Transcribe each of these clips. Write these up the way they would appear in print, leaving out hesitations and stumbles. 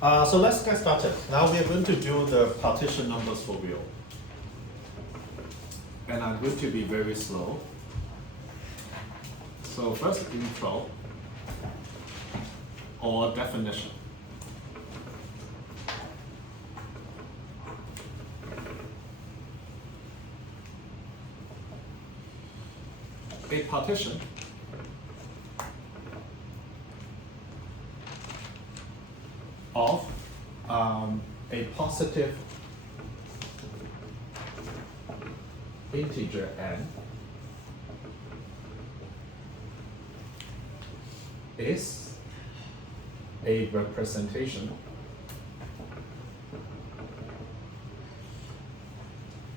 So let's get started. Now we are going to do the partition numbers for real. And I'm going to be very slow. So first intro or definition. A partition of a positive integer n is a representation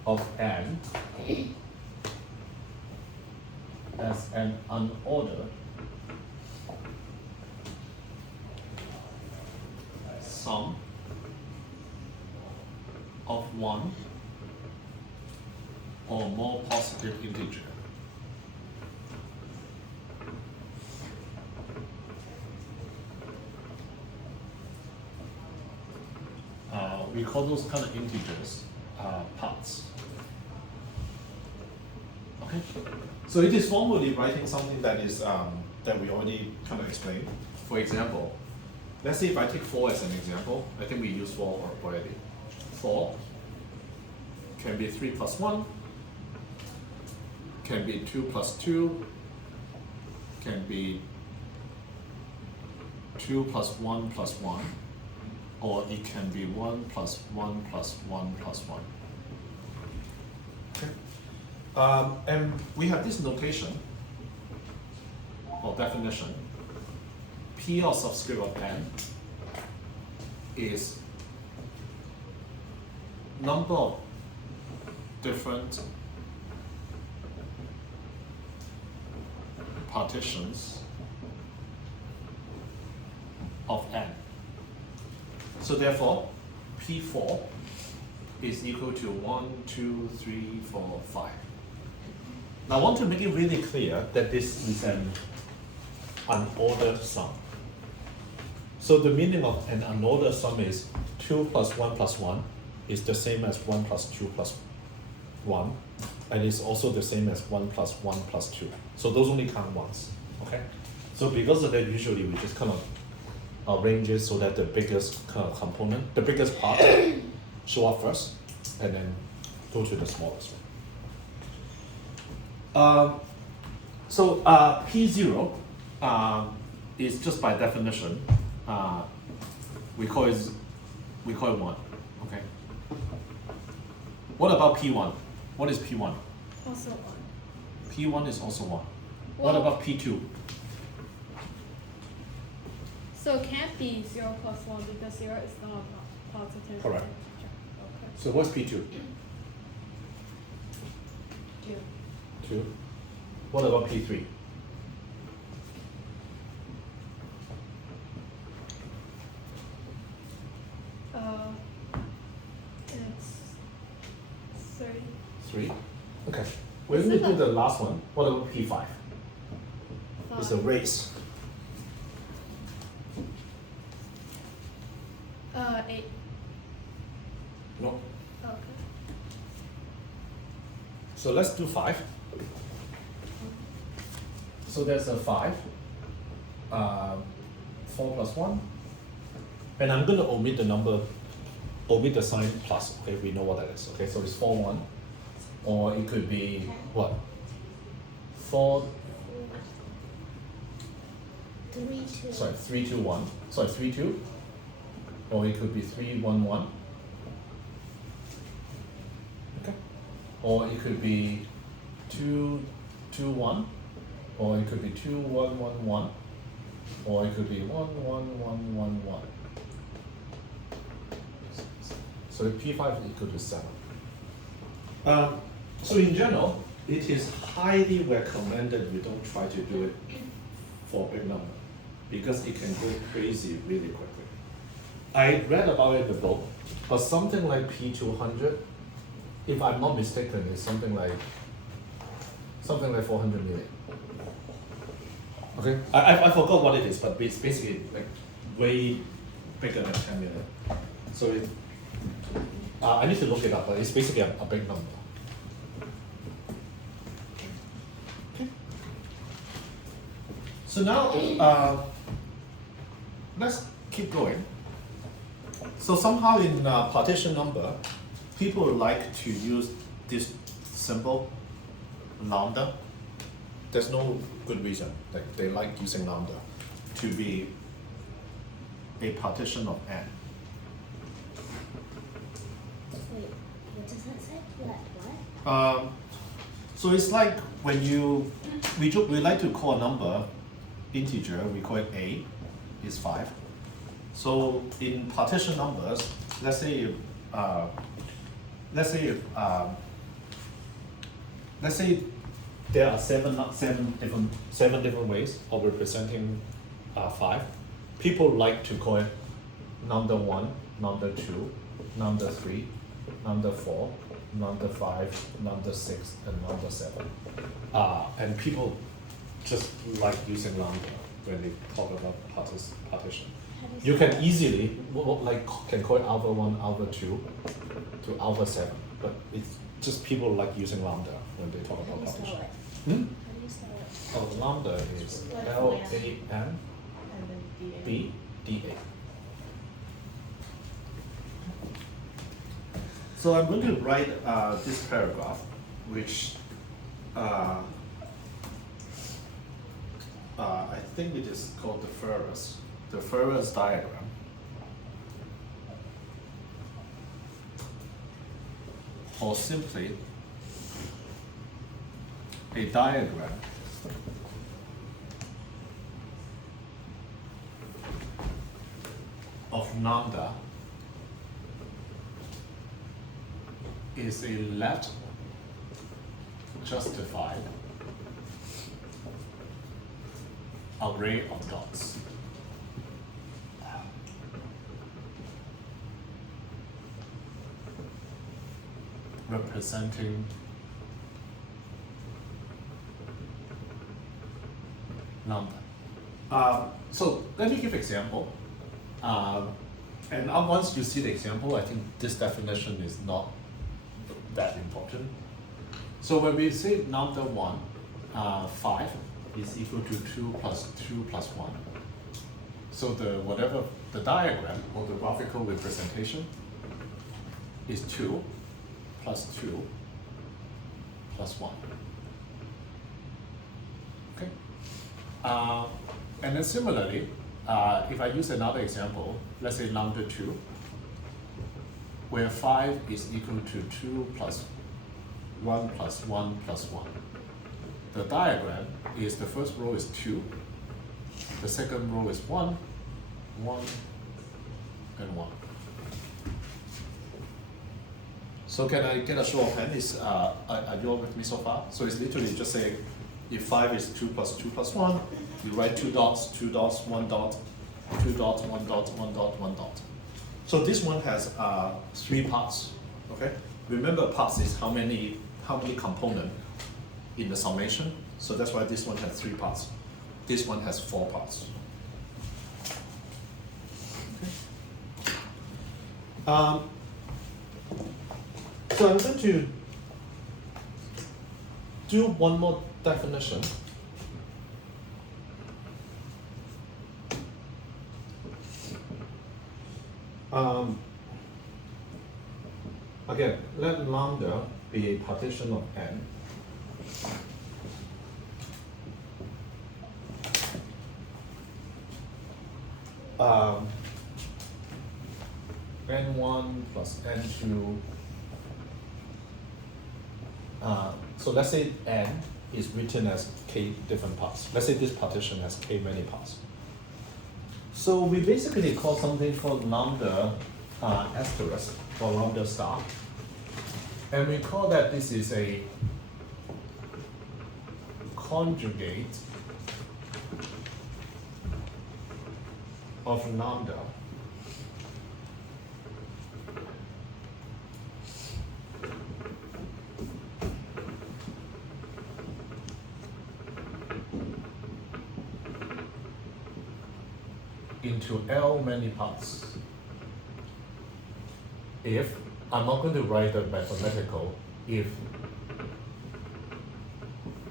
of n as an unordered sum of one or more positive integer. We call those kind of integers parts. Okay, so it is formally writing something that is that we already kind of explained. For example, let's say if I take 4 as an example, I think we used 4 already. 4 can be 3 plus 1, can be 2 plus 2, can be 2 plus 1 plus 1, or it can be 1 plus 1 plus 1 plus 1. Okay. And we have this notation or definition. P of subscript of n is number of different partitions of n. So therefore, P4 is equal to 1, 2, 3, 4, 5. Now I want to make it really clear that this is an unordered sum. So the meaning of an unordered sum is 2 plus 1 plus 1 is the same as 1 plus 2 plus 1, and it's also the same as 1 plus 1 plus 2. So those only count once, okay? So because of that, usually we just kind of arrange it so that the biggest kind of component, the biggest part, show up first, and then go to the smallest one. So P0 is just by definition, we call it 1. Okay. What about P1? What is P1? Also 1. P1 is also 1. What about P2? So it can't be 0 plus 1 because 0 is not a positive. Correct. Okay. So what's P2? 2. 2. What about P3? It's 3. 3. Okay. We're going to do the last one. What about P5? 5. It's a race. 8. No. Okay. So let's do 5. So there's a 5. 4 plus 1. And I'm going to omit the number, omit the sign plus. Okay, we know what that is. Okay, so it's 4, 1. Or it could be what? 4. 3, 2. Sorry, 3, 2, 1. Sorry, 3, 2. Or it could be 3, 1, 1. Okay. Or it could be 2, 2, 1. Or it could be 2, 1, 1, 1. Or it could be 1, 1, 1, 1, 1. So P5 is equal to 7. So in general, it is highly recommended we don't try to do it for a big number because it can go crazy really quickly. I read about it in the book, but something like P200, if I'm not mistaken, is something like 400 million. Okay, I forgot what it is, but it's basically like way bigger than 10 million. So I need to look it up, but it's basically a big number. Okay. So now let's keep going. So somehow in partition number, people like to use this symbol, lambda. There's no good reason. Like they like using lambda to be a partition of n. Wait, what does that say? What? So it's like when we like to call a number integer, we call it a, is 5. So in partition numbers, let's say there are seven different ways of representing 5. People like to call it number 1, number 2, number 3, number 4, number 5, number 6, and number 7. And people just like using lambda when they talk about partition. You can easily can call it alpha 1, alpha 2 to alpha 7, but it's just people like using lambda when they talk about partition. How do you spell it? Oh, lambda is LAMBDA. So I'm going to write this paragraph, which I think it is called the Furrer's diagram. Or simply a diagram of lambda is a let justified array of dots. Representing lambda. So let me give example. And once you see the example, I think this definition is not that important. So when we say lambda 1, 5 is equal to 2 plus 2 plus 1. So the diagram or the graphical representation is 2 plus 2 plus 1. Okay. And then similarly, if I use another example, let's say lambda 2, where 5 is equal to 2 plus 1 plus 1 plus 1. The diagram is the first row is 2, the second row is 1, 1, and 1. So can I get a show of hands? Are you all with me so far? So it's literally just saying, if 5 is 2 plus 2 plus 1, you write 2 dots, 1 dot, 2 dots, 1 dot, 1 dot, 1 dot. So this one has 3 parts. Okay. Remember, parts is how many components in the summation. So that's why this one has 3 parts. This one has 4 parts. Okay. So I'm going to do one more definition. Again, let lambda be a partition of n. N1 plus N2. So let's say n is written as k different parts. Let's say this partition has k many parts. So we basically call something called lambda asterisk or lambda star. And we call that this is a conjugate of lambda into L many parts. if I'm not going to write the mathematical if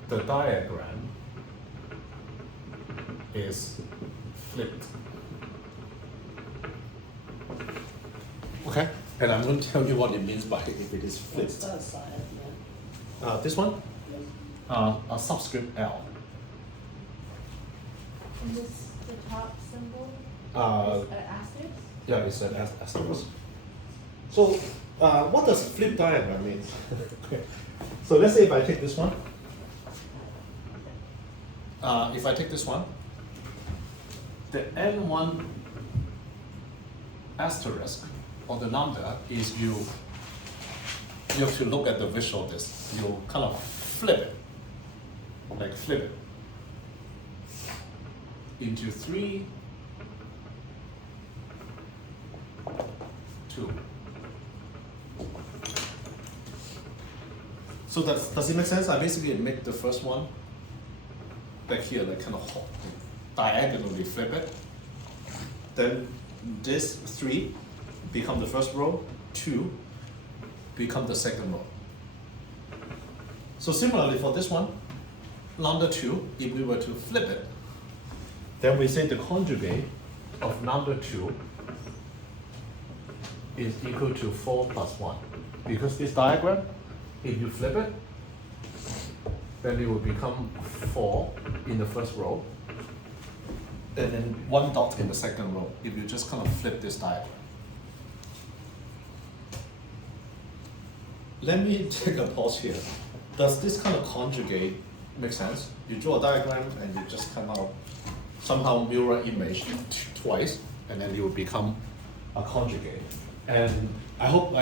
the diagram is flipped. Okay, and I'm going to tell you what it means by if it is What's flipped. that sign at the end? This one, Yes. a subscript L. And this the top symbol Uh, is an asterisk. Yeah, it's an asterisk. So, what does flip diagram mean? Okay. So let's say if I take this one. If I take this one, the N1 asterisk or the lambda is you have to look at the visual of this. You kind of flip it, like flip it into 3, 2. So does it make sense? I basically make the first one back here, like kind of diagonally flip it. Then this 3 become the first row, 2 become the second row. So similarly for this one, lambda 2, if we were to flip it, then we say the conjugate of lambda 2 is equal to 4 plus 1. Because this diagram, if you flip it, then it will become 4 in the first row, and then 1 dot in the second row, if you just kind of flip this diagram. Let me take a pause here. Does this kind of conjugate make sense? You draw a diagram and you just kind of somehow mirror image twice, and then it will become a conjugate. And I hope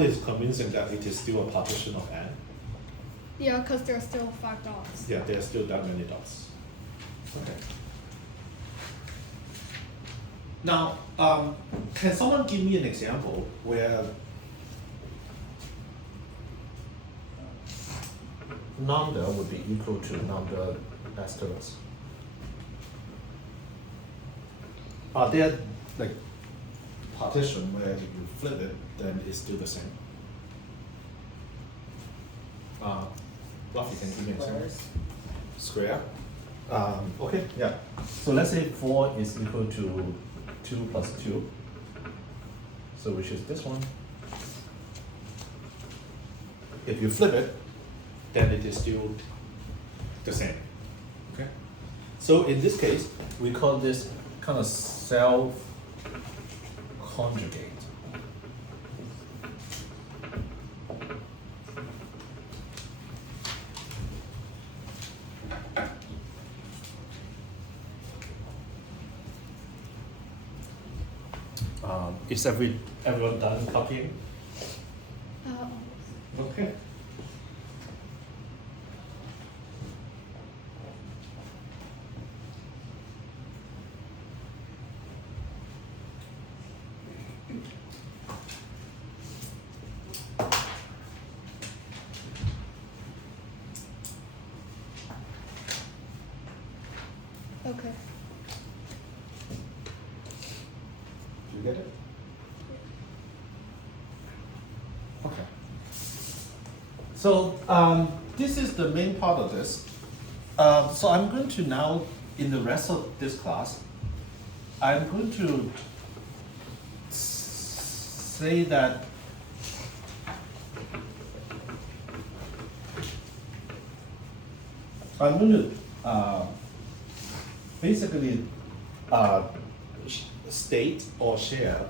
it's convincing that it is still a partition of n. Yeah, because there's still 5 dots. Yeah, there are still that many dots. Okay. Now, can someone give me an example where lambda would be equal to lambda asterisk? Are there like partition where if you flip it, then it's still the same? Rafi, can you give me an example? Squares. Square. Okay, yeah. So let's say 4 is equal to 2 plus 2. So which is this one. If you flip it, then it is still the same. Okay. So in this case, we call this kind of self-conjugate. Is everyone done copying? Okay. Okay. Do you get it? Okay. So this is the main part of this. So I'm going to now, in the rest of this class, I'm going to say that I'm going to basically state or share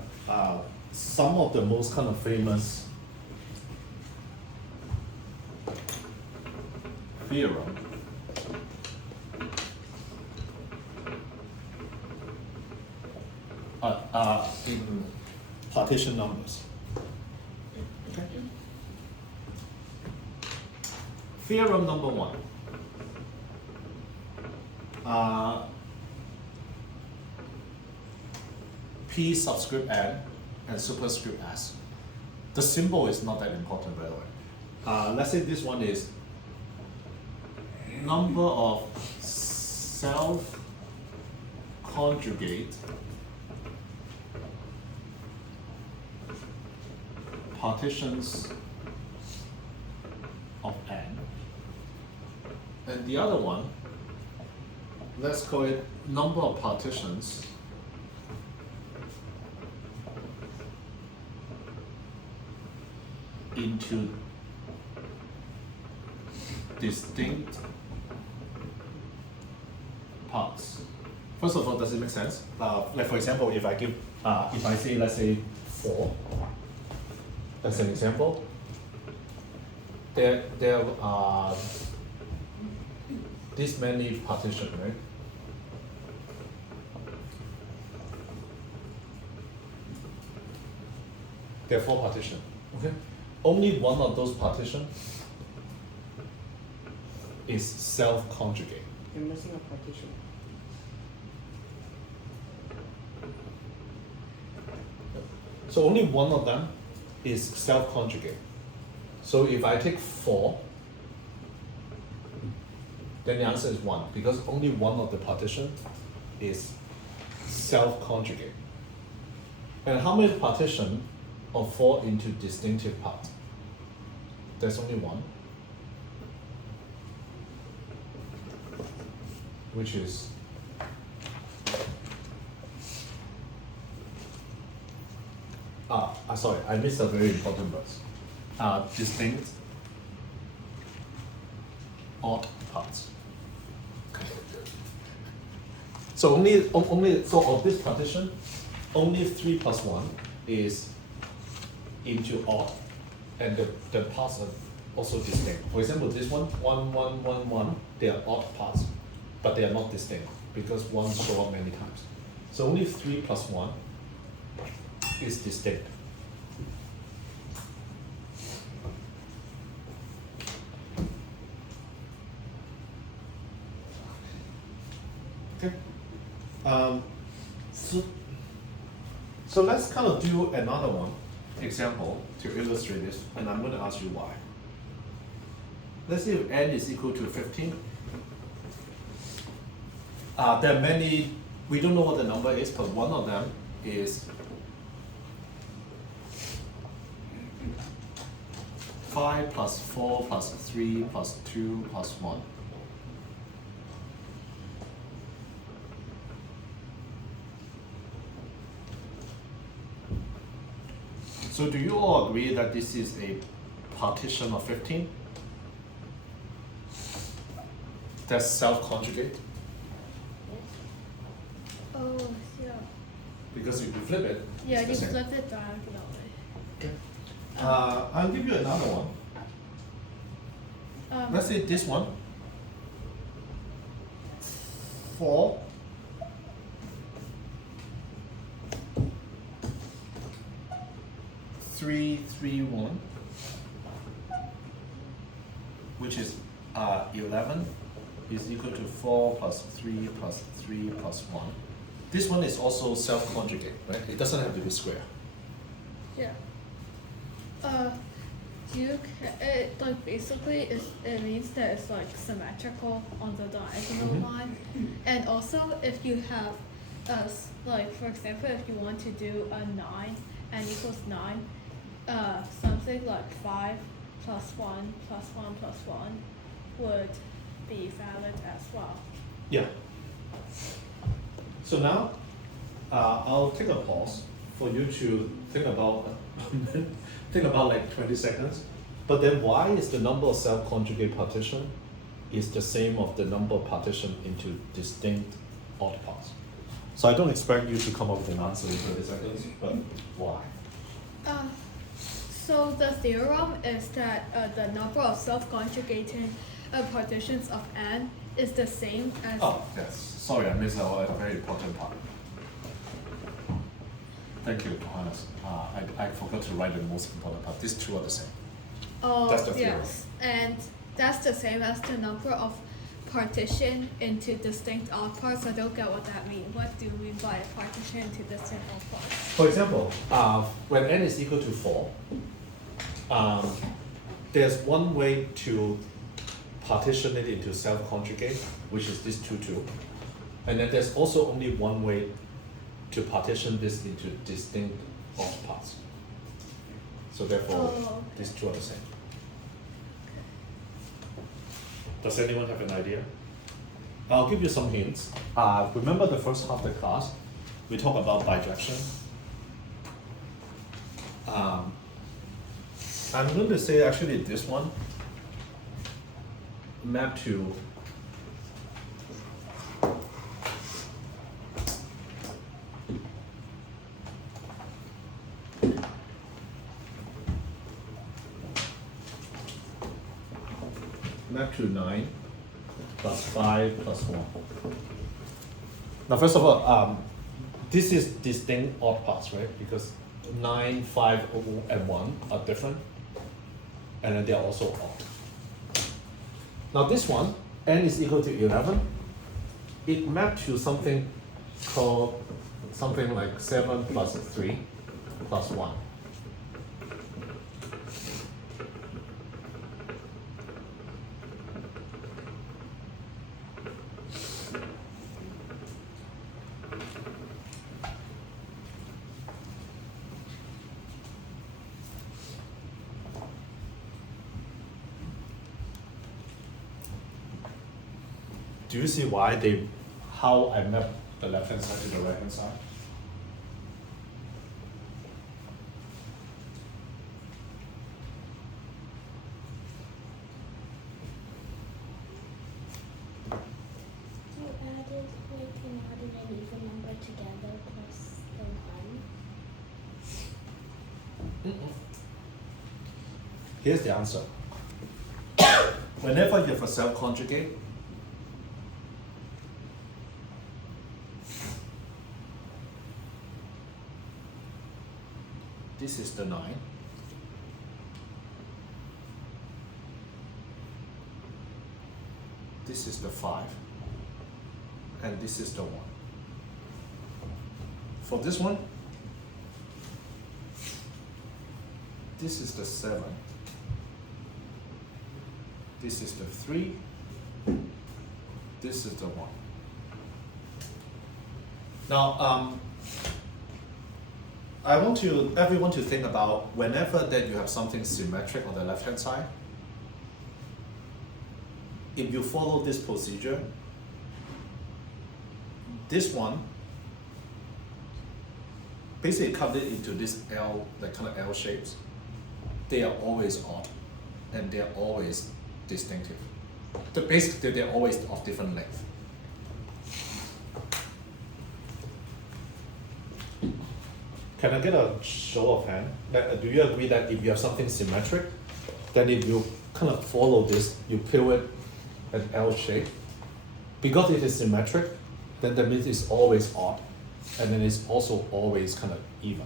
some of the most kind of famous theorem in partition numbers. Okay. Theorem number 1. P subscript n and superscript s. The symbol is not that important, by the way. Let's say this one is number of self-conjugate partitions of n. And the other one, let's call it number of partitions into distinct parts. First of all, does it make sense? Like for example, if I give, if I say, let's say 4, as an example, there are this many partitions, right? There are 4 partitions. Okay. Only one of those partitions is self-conjugate. You're missing a partition. So only one of them is self-conjugate. So if I take 4, then the answer is 1, because only one of the partition is self-conjugate. And how many partitions of 4 into distinctive parts? There's only one, which is sorry, I missed a very important word. Distinct odd parts. So only so of this partition, only 3 plus 1 is into odd, and the parts are also distinct. For example, this one, 1, 1, 1, 1, they are odd parts, but they are not distinct because 1 show up many times. So only 3 plus 1 is distinct. Okay. So let's kind of do another one example to illustrate this, and I'm going to ask you why. Let's say if n is equal to 15. There are many, we don't know what the number is, but one of them is 5 plus 4 plus 3 plus 2 plus 1. So do you all agree that this is a partition of 15? That's self-conjugate? Oh, yeah. Because if you flip it, Yeah, it's you the same. flip it diagonally. Okay. I'll give you another one. Let's say this one. 4 3 3 1, which is 11 is equal to 4 plus 3 plus 3 plus 1. This one is also self-conjugate, right? It doesn't have to be square. Yeah. Like basically it means that it's like symmetrical on the diagonal Mhm. line, and also if you have like for example if you want to do a 9 n equals 9, something like 5 plus 1 plus 1 plus 1 would be valid as well. Yeah. So now, I'll take a pause for you to think about like 20 seconds. But then why is the number of self-conjugate partition is the same of the number of partition into distinct odd parts? So I don't expect you to come up with an answer in 30 seconds, but why? So the theorem is that the number of self-conjugating partitions of n is the same as. Oh, yes. Sorry, I missed out a very important part. Thank you, Johannes. I forgot to write the most important part. These two are the same. Oh, That's the theorem. yes, and that's the same as the number of partition into distinct odd parts. I don't get what that means. What do you mean by partition into distinct odd parts? For example, when n is equal to 4, there's one way to partition it into self-conjugate, which is this 2, 2. And then there's also only one way to partition this into distinct odd parts. So therefore, Oh. these two are the same. Does anyone have an idea? I'll give you some hints. Remember the first half of the class, we talked about bijection. I'm going to say actually this one map to map to 9 plus 5 plus 1. Now first of all, this is distinct odd parts, right? Because 9, 5, and 1 are different, and then they are also odd. Now this one, n is equal to 11, it mapped to something called something like 7 plus 3 plus 1. Do you see how I map the left hand side to the right hand side? You added like an odd and an even number together plus the 1. Here's the answer. Whenever you have a self-conjugate, this is the 9. This is the 5. And this is the 1. For this one, this is the 7. This is the 3. This is the 1. Now, I want everyone to think about whenever that you have something symmetric on the left hand side, if you follow this procedure, this one basically cut it into this L, like kind of L shapes. They are always odd and they are always distinctive. So basically they're always of different length. Can I get a show of hand? Do you agree that if you have something symmetric, then if you kind of follow this, you peel it an L shape, because it is symmetric, then the means is always odd, and then it's also always kind of even.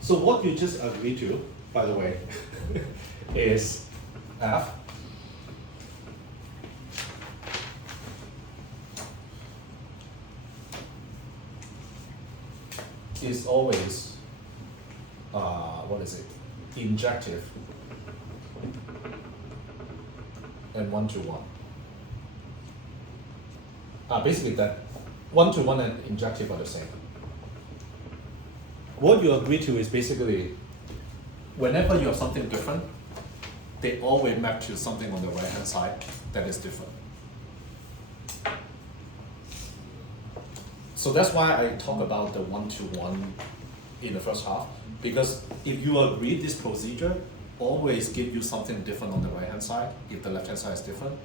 So what you just agreed to, by the way, is F is always, what is it, injective and 1-to-1. Basically that 1-to-1 and injective are the same. What you agree to is basically, whenever you have something different, they always map to something on the right hand side that is different. So that's why I talk about the 1-to-1 in the first half, because if you agree this procedure always give you something different on the right hand side, if the left hand side is different,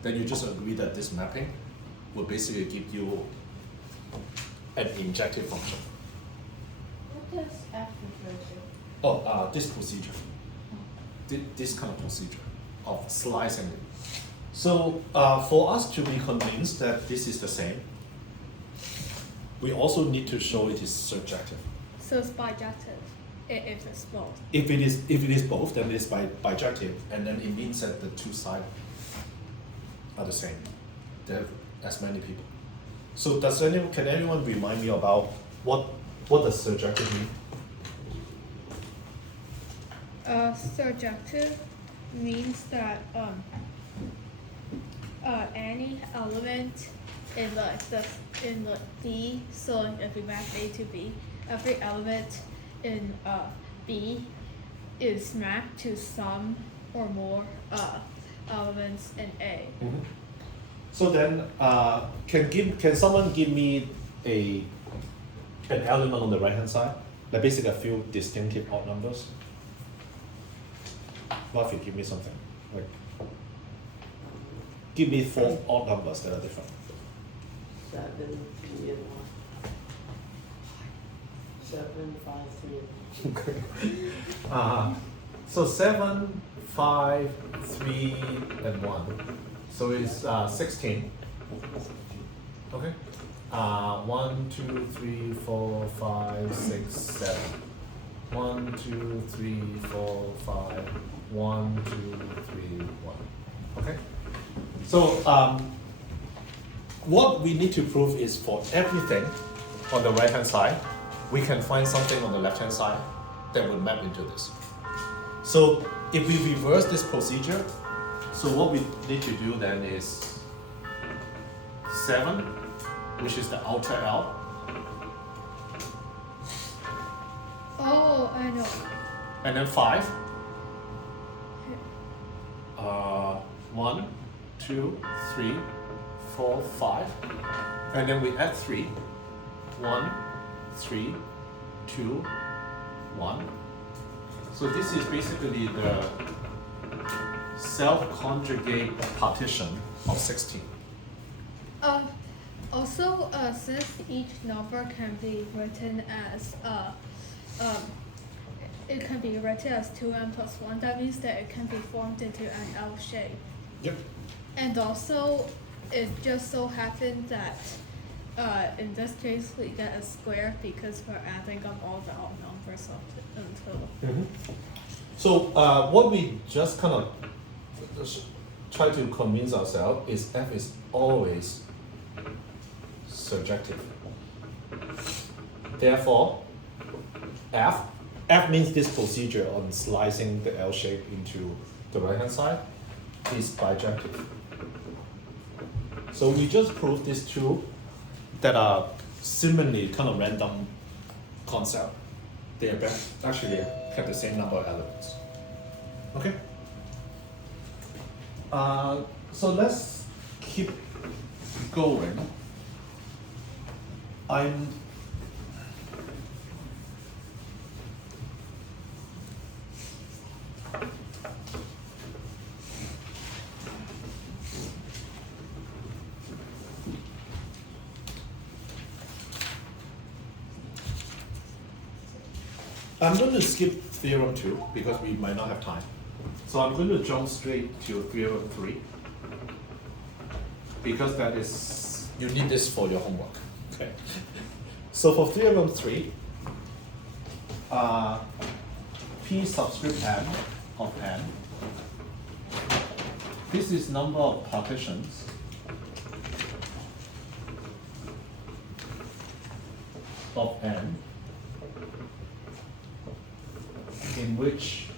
then you just agree that this mapping will basically give you an injective function. What does F refer to? Oh, this procedure. This kind of procedure of slicing it. So for us to be convinced that this is the same, we also need to show it is surjective. So it's bijective if it's both. If it is both, then it is bijective, and then it means that the two sides are the same. They have as many people. So can anyone remind me about what does surjective mean? Surjective means that any element in D. So if we map A to B, every element in B is mapped to some or more elements in A. Mhm. So then, can someone give me an element on the right hand side? Like basically a few distinctive odd numbers. What if you give me something? Like, give me 4 odd numbers that are different. 7, 3, and 1. 7, 5, 3, and 1. So 7, 5, 3, and 1. So it's 16. Okay. 1, 2, 3, 4, 5, 6, 7. 1, 2, 3, 4, 5. 1, 2, 3, 1. Okay. So what we need to prove is for everything on the right hand side, we can find something on the left hand side that would map into this. So if we reverse this procedure, so what we need to do then is 7, which is the outer L. Oh, I know. And then 5. 1, 2, 3, 4, 5. And then we add 3. 1, 3, 2, 1. So this is basically the self-conjugate partition of 16. Also, since each number can be written as it can be written as 2n plus 1, that means that it can be formed into an L shape. Yep. And also, it just so happened that in this case we get a square because we're adding up all the odd numbers up until. Mm-hmm. So what we just kind of try to convince ourselves is f is always surjective. Therefore, f means this procedure on slicing the L shape into the right hand side is bijective. So we just proved these two that are similarly kind of random concept. They are actually have the same number of elements. Okay. So let's keep going. I'm going to skip theorem 2 because we might not have time. So I'm going to jump straight to theorem 3 because that is, you need this for your homework. Okay. So for theorem 3, P subscript n of n, this is number of partitions of n in which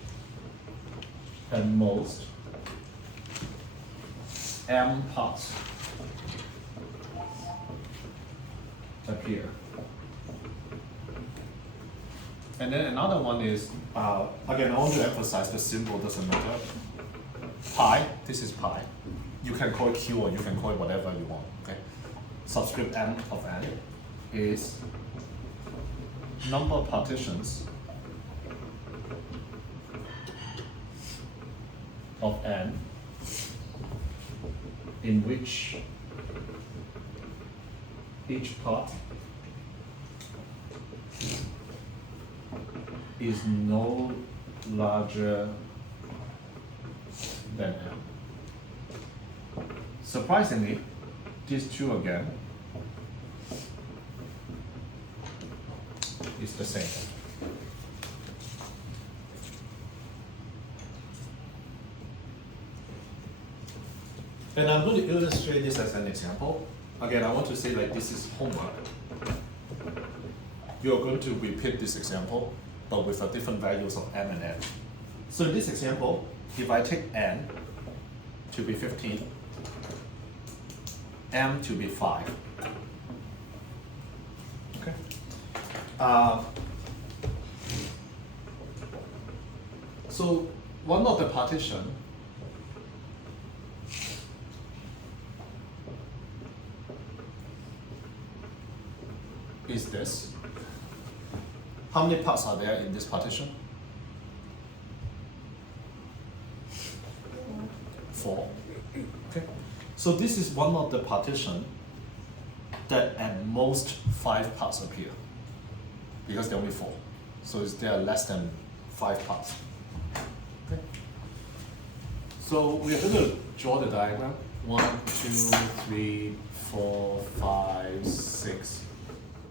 at most m parts appear. And then another one is, again, I want to emphasize the symbol doesn't matter. Pi, this is pi. You can call it Q or you can call it whatever you want, okay? Subscript m of n is number of partitions of n in which each part is no larger than m. Surprisingly, these two again is the same. And I'm going to illustrate this as an example. Again, I want to say like this is homework. You're going to repeat this example, but with a different values of m and n. So in this example, if I take n to be 15, m to be 5. Okay. So one of the partition is this. How many parts are there in this partition? 4. Okay. So this is one of the partition that at most 5 parts appear, because there are only 4. So there are less than 5 parts. Okay. So we are going to draw the diagram. 1, 2, 3, 4, 5, 6,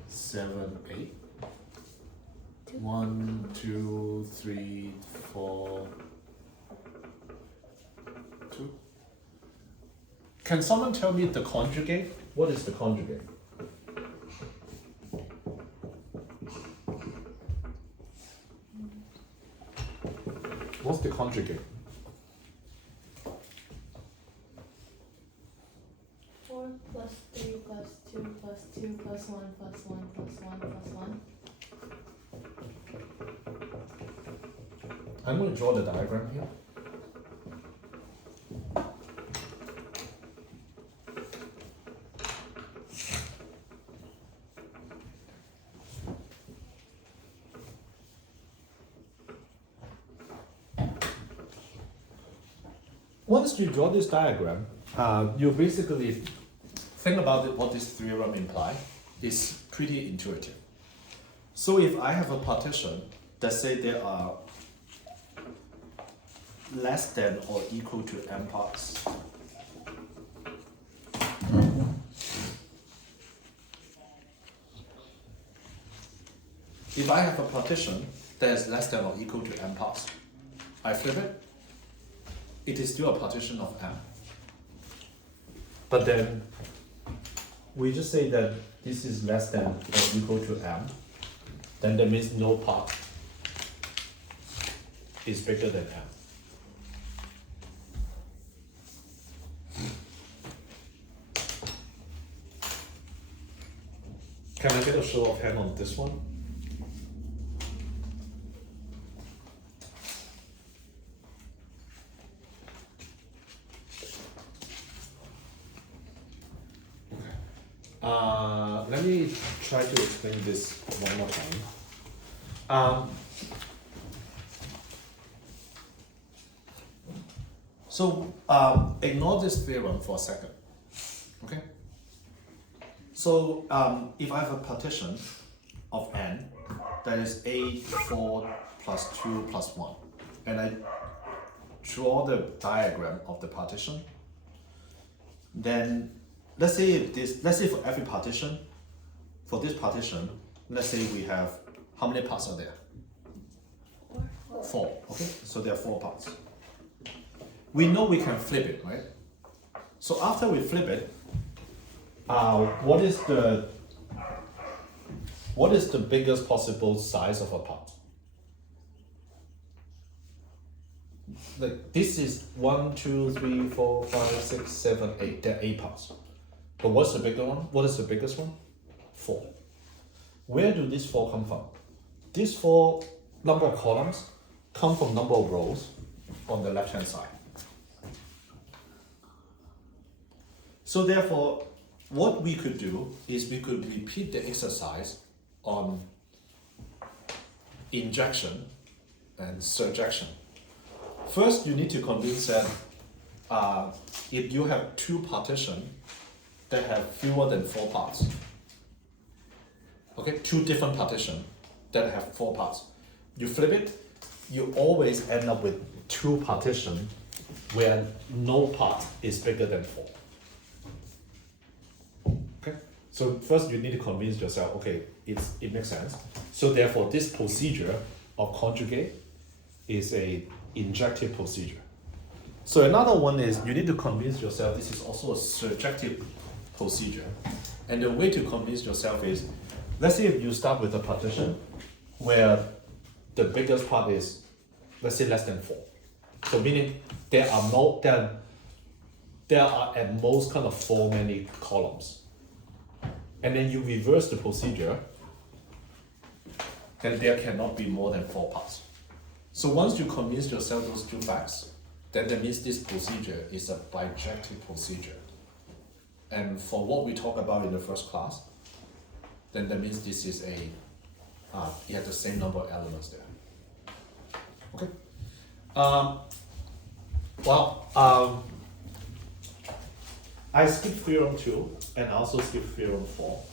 7, 8. 1, 2, 3, 4, 2. Can someone tell me the conjugate? What is the conjugate? What's the conjugate? 4 plus 3 plus 2 plus 2 plus 1 plus 1 plus 1 plus 1. I'm going to draw the diagram here. Once you draw this diagram, you basically think about what this theorem implies. It's pretty intuitive. So if I have a partition that say there are less than or equal to m parts, if I have a partition that is less than or equal to m parts, I flip it, it is still a partition of m. But then we just say that this is less than or equal to m, then that means no part is bigger than m. Can I get a show of hand on this one? Let me try to explain this one more time. Ignore this theorem for a second. Okay. So if I have a partition of n that is 8, 4 plus 2 plus 1, and I draw the diagram of the partition, then let's say for every partition, for this partition, let's say we have, how many parts are there? 4. Okay, so there are 4 parts. We know we can flip it, right? So after we flip it, what is the biggest possible size of a part? Like this is 1, 2, 3, 4, 5, 6, 7, 8. There are 8 parts. But what's the bigger one? What is the biggest one? 4. Where do these 4 come from? These 4 number of columns come from number of rows on the left hand side. So therefore, what we could do is we could repeat the exercise on injection and surjection. First, you need to convince that if you have 2 partitions that have fewer than 4 parts, okay, 2 different partitions that have 4 parts, you flip it, you always end up with 2 partitions where no part is bigger than 4. Okay, so first you need to convince yourself, okay, it makes sense. So therefore, this procedure of conjugate is a injective procedure. So another one is you need to convince yourself this is also a surjective procedure. And the way to convince yourself is, let's say if you start with a partition where the biggest part is, let's say, less than 4. So meaning there are there are at most kind of 4 many columns. And then you reverse the procedure, then there cannot be more than 4 parts. So once you convince yourself those 2 facts, then that means this procedure is a bijective procedure. And for what we talked about in the first class, then that means this is a, you have the same number of elements there. Okay. I skipped theorem 2 and also skipped theorem 4.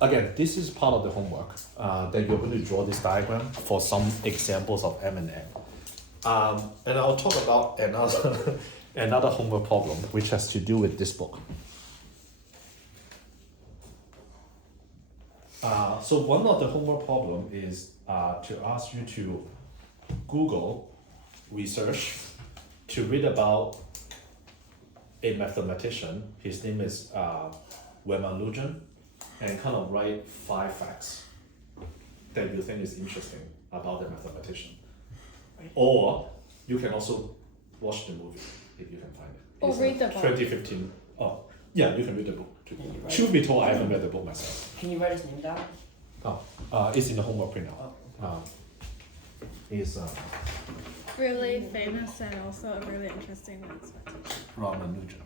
Again, this is part of the homework that you're going to draw this diagram for some examples of M and N. And I'll talk about another homework problem which has to do with this book. So one of the homework problem is to ask you to Google research to read about a mathematician. His name is Ramanujan, and kind of write 5 facts that you think is interesting about the mathematician. Or you can also watch the movie if you can find it. Or It's read the a book. 2015. Oh, yeah, you can read the book too. Can you write Truth be told, I haven't read the book myself. Can you write his name down? It's in the homework printout. Is Really famous and also a really interesting mathematician. Ramanujan.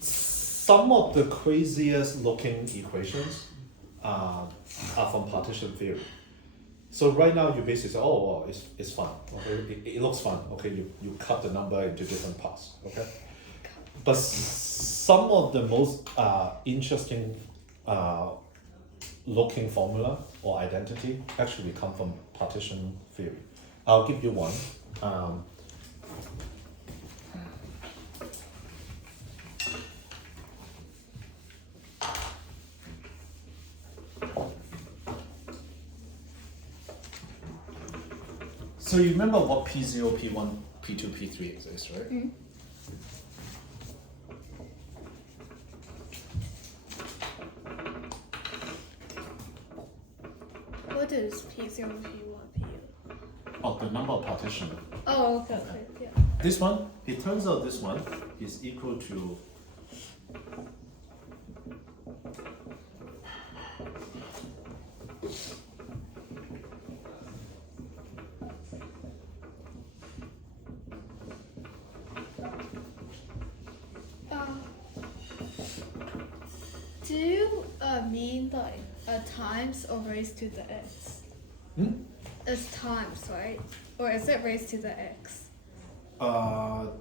Some of the craziest looking equations are from partition theory. So right now you basically say, oh, it's fun. Okay, it looks fun. Okay, you cut the number into different parts. Okay, but some of the most interesting looking formula or identity actually come from partition theory. I'll give you one. So you remember what P0, P1, P2, P3 is, right? Mm. What is P0, P1, P2? Oh, the number of partition. Oh, okay, yeah. This one, it turns out this one is equal to Do you mean like times or raised to the x? It's times, right? Or is it raised to the x?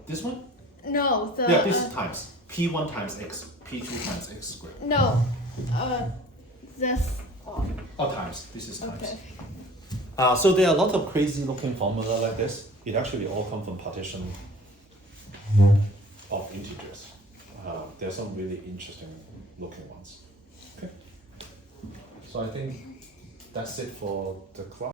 this one? No, the Yeah, this times P1 times x, P2 times x squared. no, this one. Oh, times. This is times. Okay. So there are a lot of crazy looking formula like this. It actually all come from partition of integers. There are some really interesting looking ones. Okay. So I think that's it for the class.